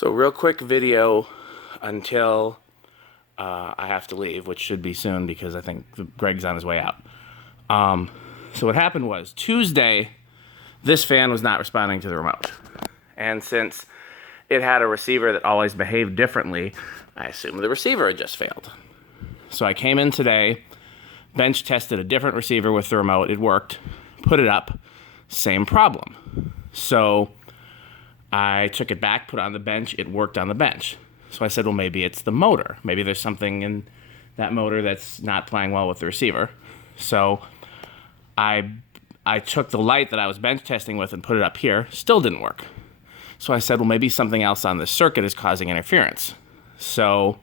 So real quick video until I have to leave, which should be soon because I think Greg's on his way out. So what happened was Tuesday, this fan was not responding to the remote. And since it had a receiver that always behaved differently, I assumed the receiver had just failed. So I came in today, bench tested a different receiver with the remote. It worked, put it up, same problem. So I took it back, put it on the bench. It worked on the bench. So I said, well, maybe it's the motor. Maybe there's something in that motor that's not playing well with the receiver. So I took the light that I was bench testing with and put it up here. Still didn't work. So I said, well, maybe something else on this circuit is causing interference. So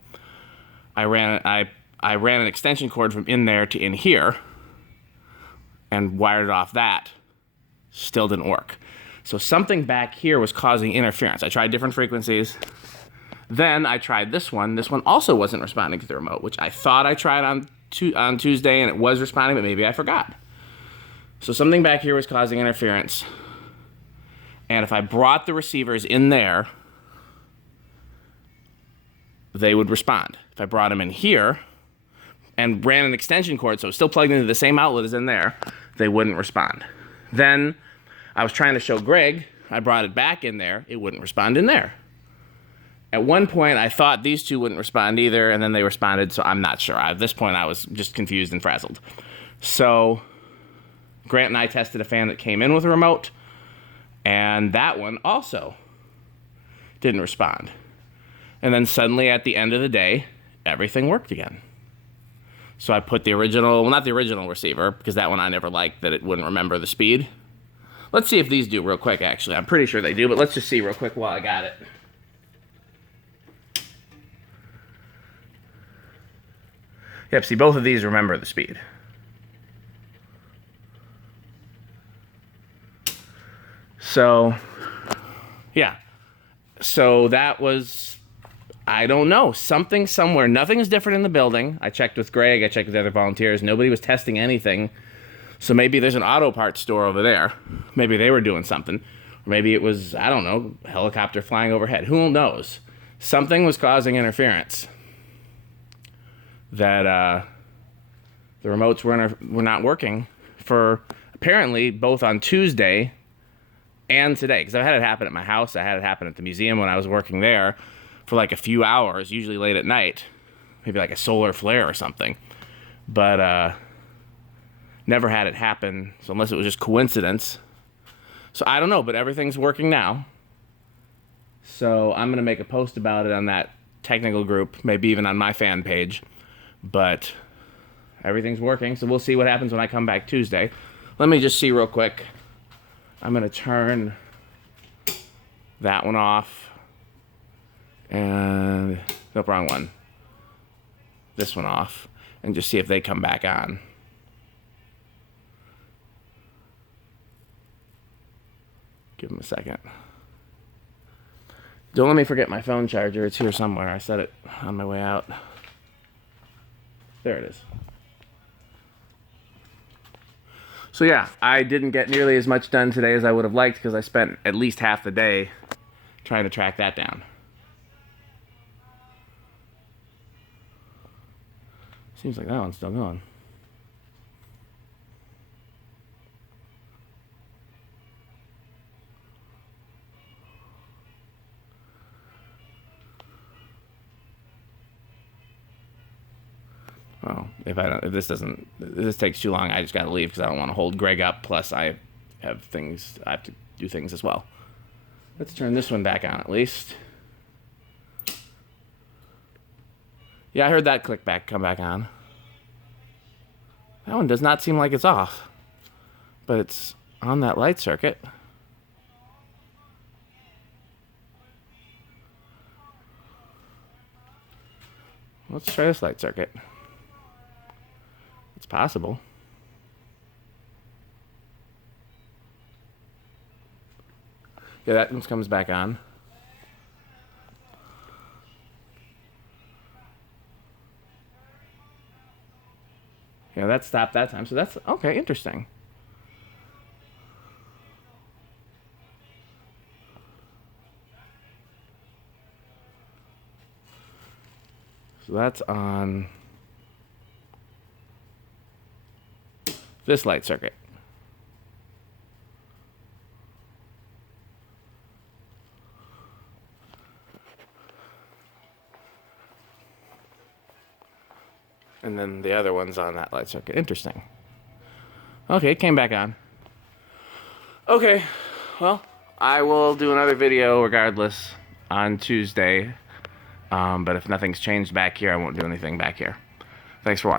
I ran an extension cord from in there to in here and wired it off that. Still didn't work. So something back here was causing interference. I tried different frequencies. Then I tried this one. This one also wasn't responding to the remote, which I thought I tried on Tuesday and it was responding, but maybe I forgot. So something back here was causing interference. And if I brought the receivers in there, they would respond. If I brought them in here and ran an extension cord, so it was still plugged into the same outlet as in there, they wouldn't respond. Then I was trying to show Greg, I brought it back in there, it wouldn't respond in there. At one point, I thought these two wouldn't respond either, and then they responded, so I'm not sure. At this point, I was just confused and frazzled. So Grant and I tested a fan that came in with a remote, and that one also didn't respond. And then suddenly, at the end of the day, everything worked again. So I put the original, well, not the original receiver, because that one I never liked, that it wouldn't remember the speed. Let's see if these do real quick, actually. I'm pretty sure they do, but let's just see real quick while I got it. Yep, see, both of these remember the speed. So, yeah. So that was, I don't know, something somewhere. Nothing is different in the building. I checked with Greg, I checked with the other volunteers. Nobody was testing anything. So maybe there's an auto parts store over there. Maybe they were doing something. Or maybe it was, I don't know, a helicopter flying overhead. Who knows? Something was causing interference. That the remotes were not working for apparently both on Tuesday and today. Because I've had it happen at my house. I had it happen at the museum when I was working there for like a few hours, usually late at night. Maybe like a solar flare or something. But never had it happen, so unless it was just coincidence. So I don't know, but everything's working now. So I'm going to make a post about it on that technical group, maybe even on my fan page. But everything's working, so we'll see what happens when I come back Tuesday. Let me just see real quick. I'm going to turn that one off. And, nope, wrong one. This one off. And just see if they come back on. Give them a second. Don't let me forget my phone charger. It's here somewhere. I set it on my way out. There it is. So yeah, I didn't get nearly as much done today as I would have liked because I spent at least half the day trying to track that down. Seems like that one's still going. Well, if this takes too long, I just gotta leave because I don't want to hold Greg up. Plus, I have to do things as well. Let's turn this one back on at least. Yeah, I heard that come back on. That one does not seem like it's off, but it's on that light circuit. Let's try this light circuit. It's possible. Yeah, that one comes back on. Yeah, that stopped that time. So that's okay, interesting. So that's on this light circuit. And then the other one's on that light circuit. Interesting. Okay, it came back on. Okay, well, I will do another video regardless on Tuesday. But if nothing's changed back here, I won't do anything back here. Thanks for watching.